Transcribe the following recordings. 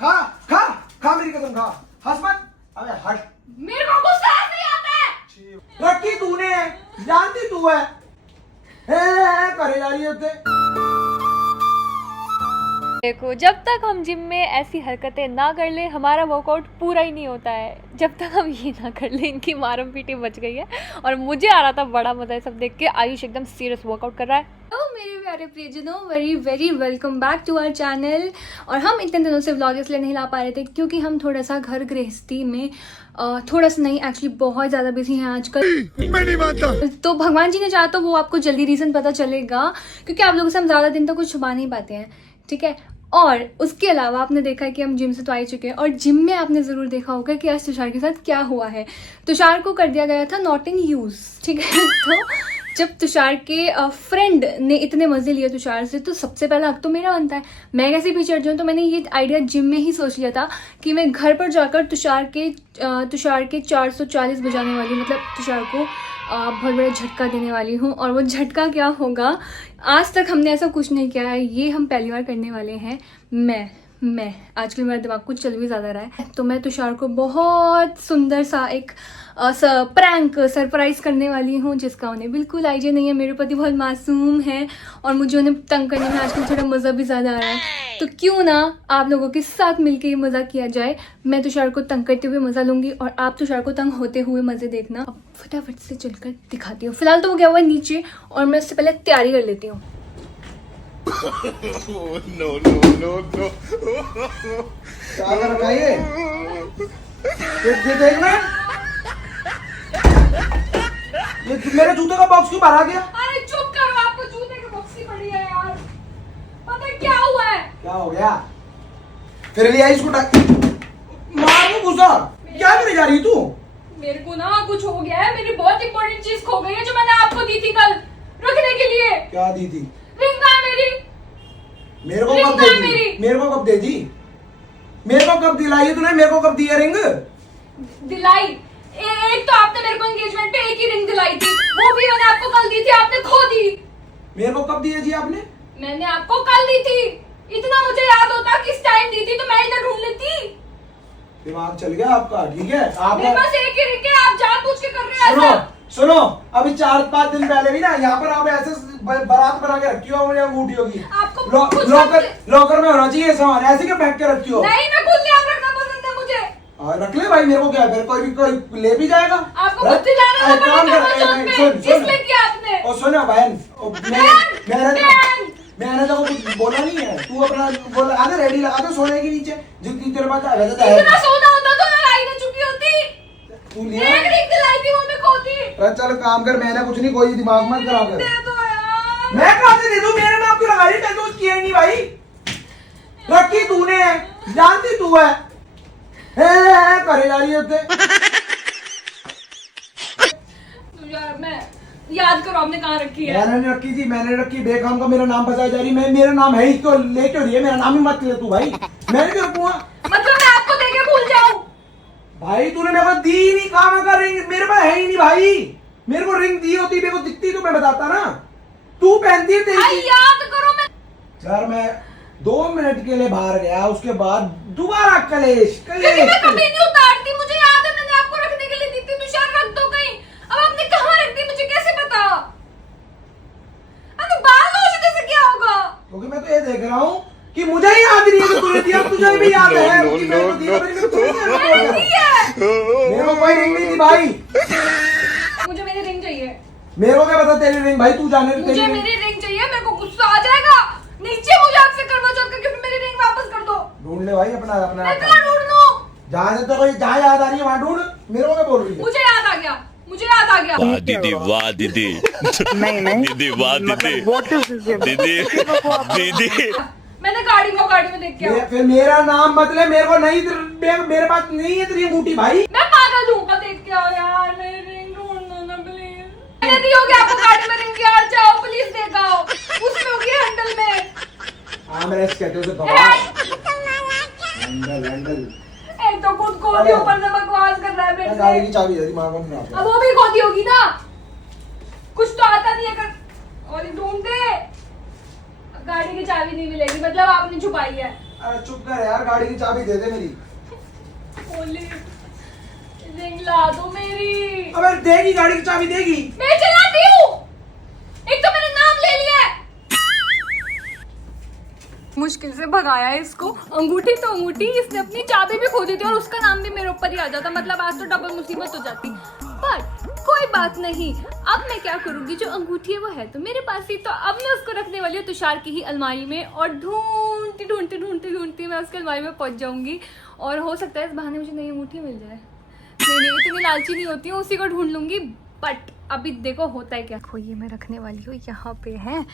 खा खा खा मेरी कसम खा। हंस मत। अबे हट। मेरे को गुस्सा नहीं आता है। रखी तूने है, जानती तू है करे जा रही है उससे। देखो, जब तक हम जिम में ऐसी हरकतें ना कर ले हमारा वर्कआउट पूरा ही नहीं होता है। जब तक हम ये ना कर ले, इनकी मारम पीटी बच गई है और मुझे आ रहा था बड़ा मजा है सब देख के। आयुष एकदम सीरियस वर्कआउट कर रहा है। तो मेरे प्यारे प्रियजनों, very very welcome back to our channel. और हम इतने दिनों से व्लॉग इसलिए नहीं ला पा रहे थे क्योंकि हम थोड़ा सा घर गृहस्थी में थोड़ा सा नहीं, एक्चुअली बहुत ज़्यादा बिजी हैं आजकल। मैं नहीं मानता। तो भगवान जी ने चाहा तो वो आपको जल्दी रीज़न पता चलेगा, क्योंकि आप लोगों से हम ज़्यादा दिन तक कुछ छुपा नहीं पाते हैं, ठीक है। और उसके अलावा आपने देखा है कि हम जिम से तो आ ही चुके हैं, और जिम में आपने ज़रूर देखा होगा कि आज तुषार के साथ क्या हुआ है। तुषार को कर दिया गया था नॉट इन यूज़, ठीक है। तो जब तुषार के फ्रेंड ने इतने मज़े लिए तुषार से, तो सबसे पहला हक तो मेरा बनता है। मैं कैसे भी चढ़ जाऊँ, तो मैंने ये आइडिया जिम में ही सोच लिया था कि मैं घर पर जाकर तुषार के 440 बजाने वाली, मतलब तुषार को बहुत बड़ा झटका देने वाली हूँ। और वो झटका क्या होगा, आज तक हमने ऐसा कुछ नहीं किया है, ये हम पहली बार करने वाले हैं। मैं आजकल मेरा दिमाग कुछ चल भी ज़्यादा रहा है, तो मैं तुषार को बहुत सुंदर सा एक प्रैंक सरप्राइज करने वाली हूँ, जिसका उन्हें बिल्कुल आइडिया नहीं है। मेरे पति बहुत मासूम है और मुझे उन्हें तंग करने में आजकल थोड़ा मज़ा भी ज़्यादा आ रहा है। तो क्यों ना आप लोगों के साथ मिलकर ये मज़ा किया जाए। मैं तुषार को तंग करते हुए मज़ा लूंगी और आप तुषार को तंग होते हुए मज़े देखना। अब फटाफट से चलकर दिखाती हूँ। फिलहाल तो वो गया हुआ है नीचे और मैं उससे पहले तैयारी कर लेती हूँ। नो क्या कर रखा है ये देखना। ये मेरे जूते का बॉक्स क्यों बाहर आ गया? अरे चुप करो, आपको जूते की बॉक्स ही पड़ी है यार। पता है क्या हुआ है? क्या हो गया? फिर लिया इसको मारू गुस्सा। क्या करे जा रही तू? मेरे को ना कुछ हो गया है, मेरी बहुत इंपॉर्टेंट चीज खो गई है जो मैंने आपको दी थी कल रखने के लिए। क्या दी थी? रिंग है मेरी। मेरे को रिंग कब दे है दी? मेरी। मेरे को कब दे दी? मेरे को कब दिलाई तूने? मेरे को कब दी है रिंग? दिलाई एक तो आपने मेरे को एंगेजमेंट पे एक ही रिंग दिलाई थी, वो भी मैंने आपको कल दी थी, आपने खो दी। मेरे को कब दी है जी आपने? मैंने आपको कल दी थी। इतना मुझे याद होता किस टाइम दी थी तो मैं इधर ढूंढ लेती। दिमाग चल गया आपका, ठीक है। आप मेरे पास एक ही रिंग है, आप जानबूझ के कर रहे हैं सुनो ऐसा। सुनो, अभी 4-5 दिन पहले भी ना यहाँ पर आप ऐसे बारात बना के रखी हो, मुझे अंगूठी होगी। आपको कुछ लॉकर में होना चाहिए सामान, ऐसे क्यों फेंक के रखी हो? नहीं, मैं खुद ध्यान रखना पसंद है मुझे। और रख ले भाई, मेरे को क्या है, फिर कोई ले भी जाएगा। आपको खुद दिलाना एक काम कर, सुन इसलिए किया आपने। और सुनो बहन, मैंने तो कुछ बोला नहीं है, तू अपना बोला आगे रेडी लगा दो सोने के नीचे, जितनी तेरे पास वैसे तो है। इतना सोना होता तो मैं लाई ना चुकी होती। तू लिया एक रिंग दिलाई थी, वो मैं खोती। चल काम कर, मैंने कुछ नहीं, कोई दिमाग मत खराब कर। दे दो यार। मैं कहाँ से दे दूं? मेरे नाम की लगा रही, मैंने तो कुछ किया ही नहीं भाई। रखी तूने है, जानती तू है करे जा रही है उससे। यार मैं याद करो आपने कहाँ रखी है। मैंने नहीं रखी थी, मैंने रखी। बेकाम का मेरा नाम बताया जा रही, मैं मेरा नाम है ही, क्यों ले क्यों रही है? मेरा नाम ही मत ले तू भाई। मैंने क्यों रखूंगा? मतलब मैं आपको देके भूल जाऊं? भाई तूने मेरे को दी ही नहीं, काम का रिंग मेरे पास है ही नहीं भाई। मेरे को रिंग दी होती, मेरे को दिखती तो मैं बताता ना। तू पहनती है तेरी। याद करो मैं। यार मैं 2 मिनट के लिए बाहर गया, उसके बाद दोबारा कलेश क्योंकि मैं कभी नहीं उतारती, मुझे याद है मैंने आपको रखने के लिए दी थी। तुषार रख दो कहीं। अब आपने कहाँ रख दी मुझे कैसे पता? अरे बाल नोचने से क्या होगा? क्योंकि मैं तो ये देख रहा हूँ कि मुझे ही याद नहीं है कि तूने दिया, तुझे भी याद है कि मेरे को दिया, मेरे को कोई रिंग नहीं थी भाई। मुझे मेरी रिंग चाहिए। मेरे को क्या पता तेरी रिंग भाई, तू जाने मुझे तेरी मेरी रिंग चाहिए, मेरे को गुस्सा आ जाएगा। नीचे मुझे आपसे करवा चौथ का गिफ्ट, मेरी रिंग वापस कर दो। ढूंढ ले भाई अपना अपना। मैं कहाँ ढूंढ लूं? जहाँ से तो कोई जहाँ याद आ रही है वहाँ ढूंढ। मेरे को क्या बोल रही है? मुझे याद आ गया, मुझे याद आ गया। वाह दीदी, वाह दीदी। नहीं दीदी वाह दीदी। What is this? दीदी दीदी। मैंने गाड़ी में देख के फिर मेरा नाम मतलब मेरे को नहीं, मेरे पास नहीं है तेरी अंगूठी भाई। मैं पागल हूँ। देख के आओ यार, मेरी रिंग ढूंढना ना प्लीज। मैंने दी होगी आपको गाड़ी में रिंग यार, जाओ प्लीज देख आओ। उसमें होगी हैंडल में। हाँ मेरे कहते उसे बकवास। हैंडल एक तो खुद खोदी, ऊपर से बकवास कर रहा है मेरे गाड़ी से। की चाबी दे दी मां को नहीं। अब वो भी खोदी होगी ना, कुछ तो आता नहीं है कर। और ढूंढ दे, गाड़ी की चाबी नहीं मिलेगी, मतलब आपने छुपाई है। अरे चुप कर यार, गाड़ी की चाबी दे दे मेरी। ओली रिंग ला दो मेरी। अबे देगी, गाड़ी की चाबी देगी। मैं चलाती हूँ, एक तो मैंने नाम ले लिया है। मुश्किल से भगाया है इसको। अंगूठी तो अंगूठी, इसने अपनी चाबी भी खो दी थी और उसका नाम भी मेरे ऊपर ही आ जाता, मतलब आज तो डबल मुसीबत हो जाती। पर कोई बात नहीं, अब मैं क्या करूंगी, जो अंगूठी है वो है तो मेरे पास ही, तो अब मैं उसको रखने वाली हूँ तुषार की ही अलमारी में, और ढूंढती ढूंढती ढूंढती ढूंढती मैं उसकी अलमारी में पहुंच जाऊंगी। और हो सकता है इस बहाने मुझे नई अंगूठी मिल जाए। नहीं इतनी लालची नहीं होती हूँ, उसी को ढूंढ लूंगी। बट अभी देखो होता है क्या। देखो ये मैं रखने वाली हूँ, यहाँ पे है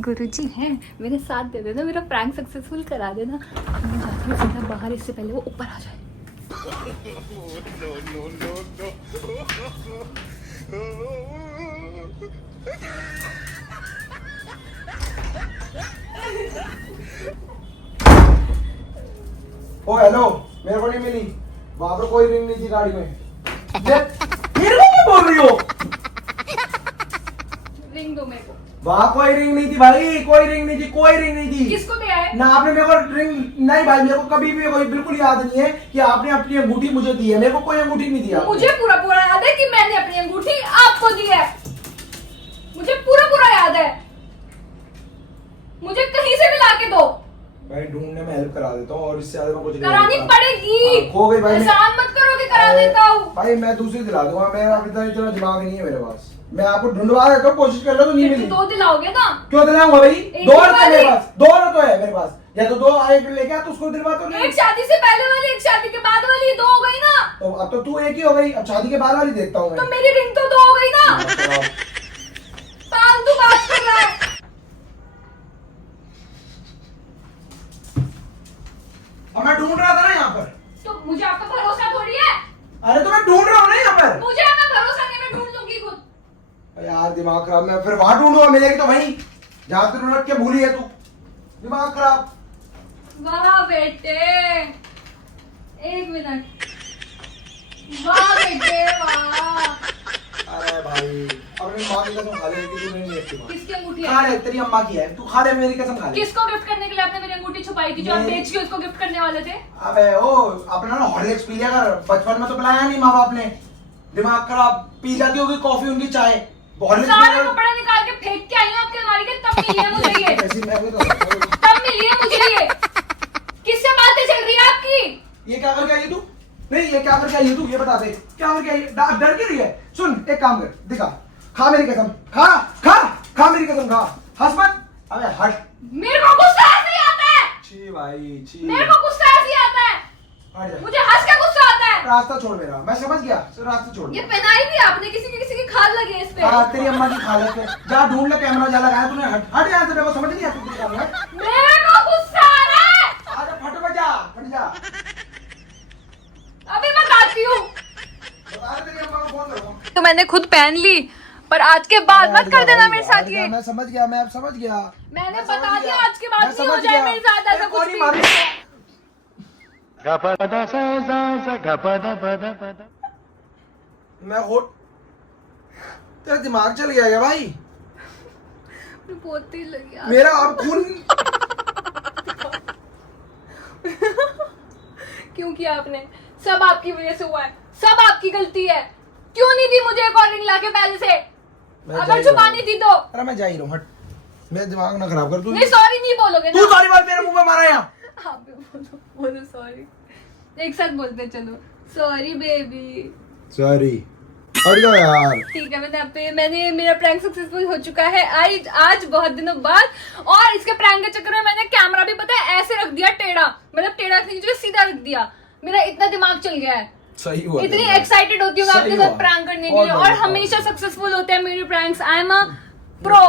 गुरुजी हैं, मेरे साथ दे देना, मेरा प्रैंक सक्सेसफुल करा देना। मैं जाती हूँ सीधा बाहर, इससे पहले वो ऊपर आ जाए। ओ हेलो, मेरे को नहीं मिली, वहां पर कोई रिंग नहीं थी गाड़ी में। फिर क्या बोल रही हो? रिंग दो मेरे को। वहां कोई रिंग नहीं थी भाई, कोई रिंग नहीं थी, कोई रिंग नहीं थी। किसको दिया है? ना आपने मेरे को रिंग, नहीं भाई मेरे को कभी भी कोई बिल्कुल याद नहीं है कि आपने अपनी अंगूठी मुझे दी है। मेरे को कोई अंगूठी नहीं दी आपने। मुझे पूरा पूरा याद है कि मैंने अपनी अंगूठी आपको दी है, मुझे पूरा पूरा याद है। मुझे कहीं से भी ला के दो। भाई ढूंढने में हेल्प करा देता हूँ, और इससे ज्यादा मैं कुछ नहीं करानी करता। पड़ेगी। खो गई भाई। एहसान मत करो कि करा देता हूँ। भाई मैं दूसरी दिला दूंगा, मेरा अभी तक इतना दिमाग नहीं है मेरे पास। मैं आपको ढूंढवा देता हूँ, कोशिश कर लो तो नहीं मिली। दो दिलाओगे ना? क्यों दिलाऊंगा भाई? एक दो ही तो है वाली। मेरे पास, दो तो है मेरे पास। या तो दो एक लेके आ तो उसको दिलवा तो नहीं। एक शादी से पहले वाली, एक शादी के बाद वाली, दो हो गई ना? तो अब तो तू एक ही हो गई, अब शादी के बाद वाली देखता हूँ तो मैं। मेरी रिंग तो दो हो गई ना? फालतू बात कर रहा है। अब मैं ढूंढ रहा था ना यहाँ पर। तो मुझे आप पर भरोसा थोड़ी है। अरे तो मैं ढूंढ रहा हूँ ना यहाँ पर। मुझे आप पर भरोसा नहीं, मैं ढूंढ लूंगी खुद। यार दिमाग खराब, मैं फिर वहां ढूंढूंगा, मिलेगी तो वहीं जहाँ तू रख के भूली है तू। दिमाग खराब। वाह बेटे, एक मिनट। वाह बेटे वाह। अरे भाई अपनी माँ की कसम खा ले कि तू नहीं रखती। किसकी अंगूठी खा है? ले, तेरी अम्मा की है, तू खा ले, मेरी कसम खा ले। किसको गिफ्ट करने के लिए आपने मेरी अंगूठी छुपाई थी, जो आप बेच के उसको गिफ्ट करने वाले थे? अबे ओ अपना ना हॉर्लिक्स पी लिया कर, बचपन में तो पिलाया नहीं माँ बाप ने। दिमाग खराब, पी जाती होगी कॉफी उनकी, चाय। हॉर्लिक्स सारे कपड़े निकाल के फेंक के आई हूँ आपके अलमारी के, तब मिली है मुझे ये। ऐसी मैं भी तो तब मिली है मुझे ये। किससे बातें चल रही है आपकी? ये क्या करके आई तू? नहीं ये क्या करके आई तू, ये बता दे क्या करके आई? डर क्यों रही है? सुन एक काम कर, दिखा, खा मेरी कसम, खा खा खा मेरी कसम, खा, हंस मत। अबे हट। मेरे को गुस्सा ऐसे ही आता है। छी भाई छी। मेरे को गुस्सा ऐसे ही आता है, हट जा। मुझे हंस के गुस्सा आता है। रास्ता छोड़ मेरा, मैं समझ गया, रास्ता छोड़। ये पहनाई भी आपने, किसी की खाल लगी है इस पे। हाँ तेरी अम्मा की खा ले फिर। जा ढूंढ ले, कैमरा जा लगाया तूने, हट हट यहाँ से, मेरे को समझ नहीं आती तेरी काम है। मेरे को गुस्सा आ रहा है। आजा फट बजा, फट जा। अभी बताती हूँ। बता रहे तेरी अम्मा को फोन करो। तो मैंने खुद पहन ली, पर आज के बाद मत कर देना मेरे साथ ये। मैं समझ गया, मैं अब समझ गया। मैंने मैं समझ बता दिया, गया। आज के बाद मैं नहीं हो समझ जाए गया। मेरे साथ ऐसा मैं कुछ कौन ही भी। मारू? मैं हो तेरा दिमाग चल गया है भाई। बहुत ही लगी यार। मेरा अब खून। क्यों किया आपने? सब आपकी वजह से हुआ है, सब आपकी गलती है। क्यों नहीं दी मुझे एक और रिंग लाके पहले से? अगर छुपानी थी तो। अरे मैं जा ही रहा हूँ, हट। मेरा दिमाग ना खराब कर तू। नहीं सॉरी नहीं बोलोगे तू ना? सारी बात मेरे मुंह में मारा यहाँ। आप भी बोलो सॉरी। एक साथ बोलते हैं, चलो सॉरी बेबी। सॉरी। हट जाओ यार। ठीक है, मैंने मेरा प्रैंक सक्सेसफुल हो चुका है आज बहुत दिनों बाद। और इसके प्रैंक के चक्कर में मैंने कैमरा भी पता है ऐसे रख दिया टेढ़ा, मतलब टेढ़ा नहीं, सीधा रख दिया। मेरा इतना दिमाग चल गया है। सही हुआ। इतनी एक्साइटेड होती हूँ मैं आपके साथ प्रैंक करने के लिए, और हमेशा सक्सेसफुल होते हैं मेरे pranks. I am a pro.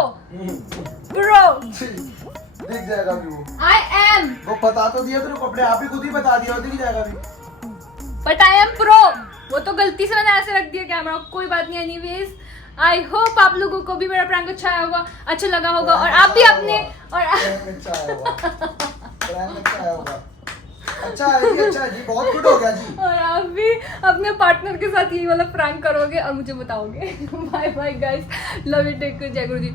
दिख जाएगा भी वो। आई एम, वो बता तो दिया तेरे को, अपने आप ही खुद ही बता दिया, दिख जाएगा भी। But I am pro. वो तो गलती से मैंने ऐसे रख दिया कैमरा, कोई बात नहीं। एनीवेज आई होप आप लोगों को भी मेरा प्रैंक अच्छा लगा होगा, और आप भी अपने अच्छा है जी, बहुत गुड हो गया जी। और आप भी अपने पार्टनर के साथ यही वाला प्रैंक करोगे और मुझे बताओगे। Bye bye guys, love you, take care, जय गुरु जी।